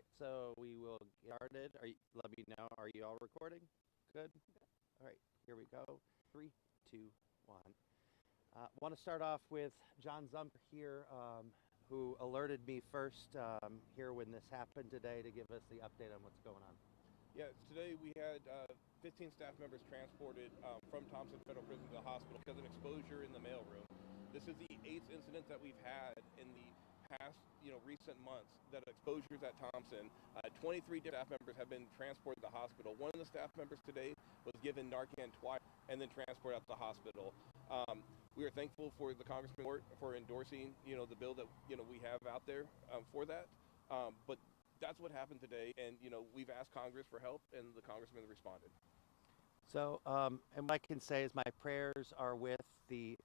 right, so we will get started. Let me know. Are you all recording? Good? All right, here we go. Three, two, one. Want to start off with John Zumper here, who alerted me first here when this happened today to give us the update on what's going on. Yeah, today we had 15 staff members transported from Thomson Federal Prison to the hospital because of exposure in the mailroom. This is the 8th incident that we've had in the past, recent months that exposures at Thomson. 23 staff members have been transported to the hospital. One of the staff members today was given Narcan twice and then transported out to the hospital. We are thankful for the Congressman for endorsing, the bill that we have out there for that. But that's what happened today, and we've asked Congress for help, and the Congressman responded. So, and what I can say is my prayers are with the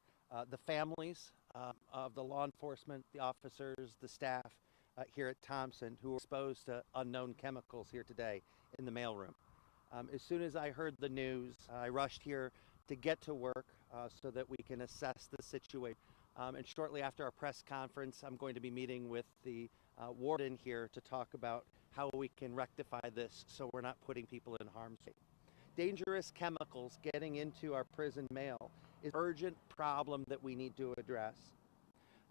families of the law enforcement, the officers, the staff here at Thomson who were exposed to unknown chemicals here today in the mailroom. As soon as I heard the news, I rushed here to get to work so that we can assess the situation. And shortly after our press conference, I'm going to be meeting with the warden here to talk about how we can rectify this so we're not putting people in harm's way. Dangerous chemicals getting into our prison mail is an urgent problem that we need to address.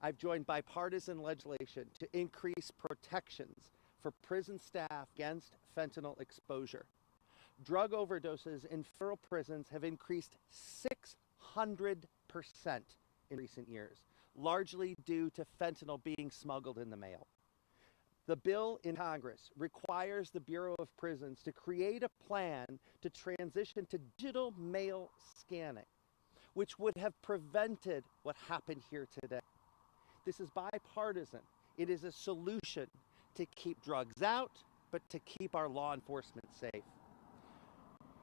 I've joined bipartisan legislation to increase protections for prison staff against fentanyl exposure. Drug overdoses in federal prisons have increased 600% in recent years, largely due to fentanyl being smuggled in the mail. The bill in Congress requires the Bureau of Prisons to create a plan to transition to digital mail scanning, which would have prevented what happened here today. This is bipartisan. It is a solution to keep drugs out, but to keep our law enforcement safe.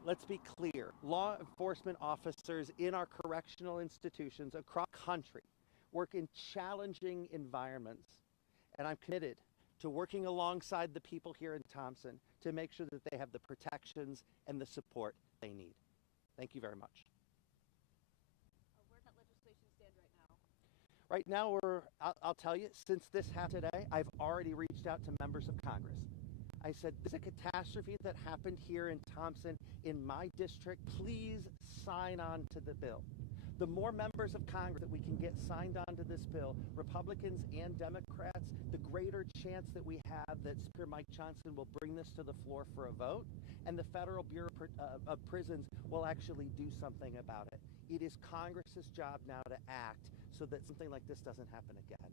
Let's be clear, law enforcement officers in our correctional institutions across the country work in challenging environments, and I'm committed to working alongside the people here in Thomson to make sure that they have the protections and the support they need. Thank you very much. Where does that legislation stand right now? Right now, I'll tell you, since this happened today, I've already reached out to members of Congress. I said, this is a catastrophe that happened here in Thomson, in my district. Please sign on to the bill. The more members of Congress that we can get signed on to this bill, Republicans and Democrats, the greater chance that we have that Speaker Mike Johnson will bring this to the floor for a vote, and the Federal Bureau of Prisons will actually do something about it. It is Congress's job now to act so that something like this doesn't happen again.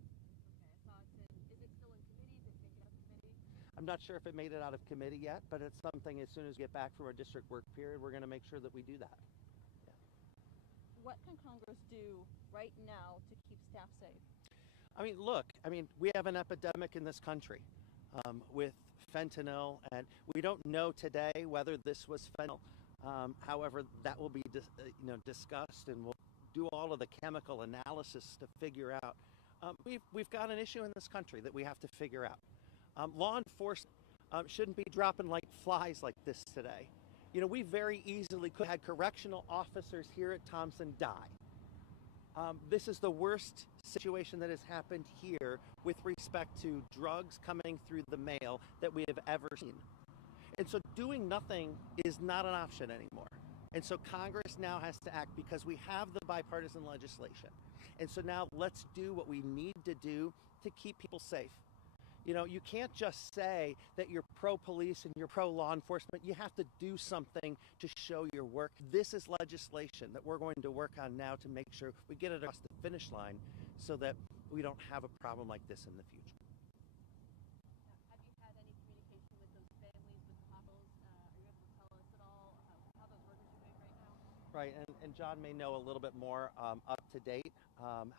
Okay, is it still in committee? Did it make it out of committee? I'm not sure if it made it out of committee yet, but it's something as soon as we get back from our district work period, we're going to make sure that we do that. What can Congress do right now to keep staff safe? Look, we have an epidemic in this country with fentanyl, and we don't know today whether this was fentanyl. However, that will be discussed, and we'll do all of the chemical analysis to figure out. We've got an issue in this country that we have to figure out. Law enforcement shouldn't be dropping like flies like this today. We very easily could have had correctional officers here at Thomson die. This is the worst situation that has happened here with respect to drugs coming through the mail that we have ever seen. And so doing nothing is not an option anymore. And so Congress now has to act because we have the bipartisan legislation. And so now let's do what we need to do to keep people safe. You can't just say that you're pro-police and you're pro-law enforcement. You have to do something to show your work. This is legislation that we're going to work on now to make sure we get it across the finish line so that we don't have a problem like this in the future. Have you had any communication with those families, with the hospitals? Are you able to tell us at all how those workers are doing right now? Right, and John may know a little bit more up to date.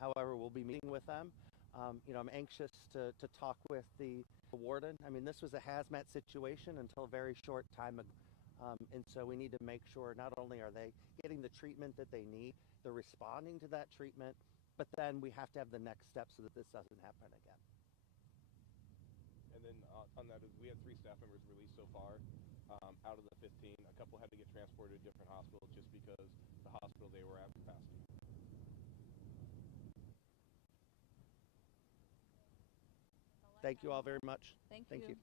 However, we'll be meeting with them. I'm anxious to talk with the warden. This was a hazmat situation until a very short time ago. And so we need to make sure not only are they getting the treatment that they need, they're responding to that treatment, but then we have to have the next step so that this doesn't happen again. And then on that, we had 3 staff members released so far out of the 15. A couple had to get transported to different hospitals just because the hospital they were at capacity. Thank you all very much. Thank you. you.